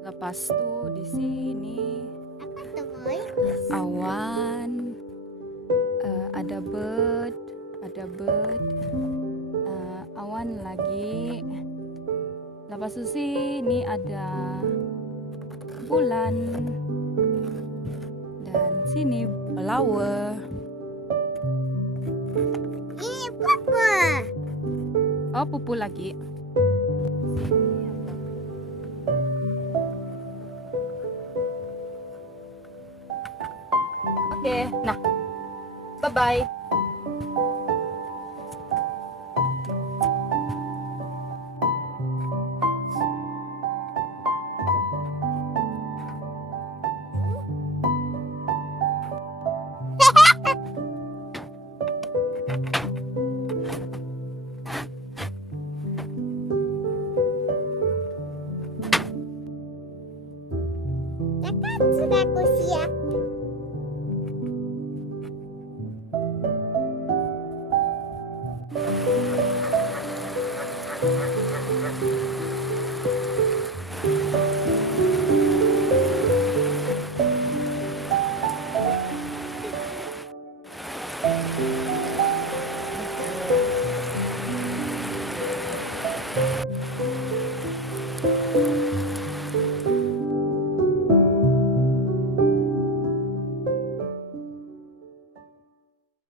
Lepas tuh di sini awan, ada bird, awan lagi. Lepas itu sini ada bulan dan sini flower. Ini pupu. Oh, pupu lagi. Oke, nah, bye bye.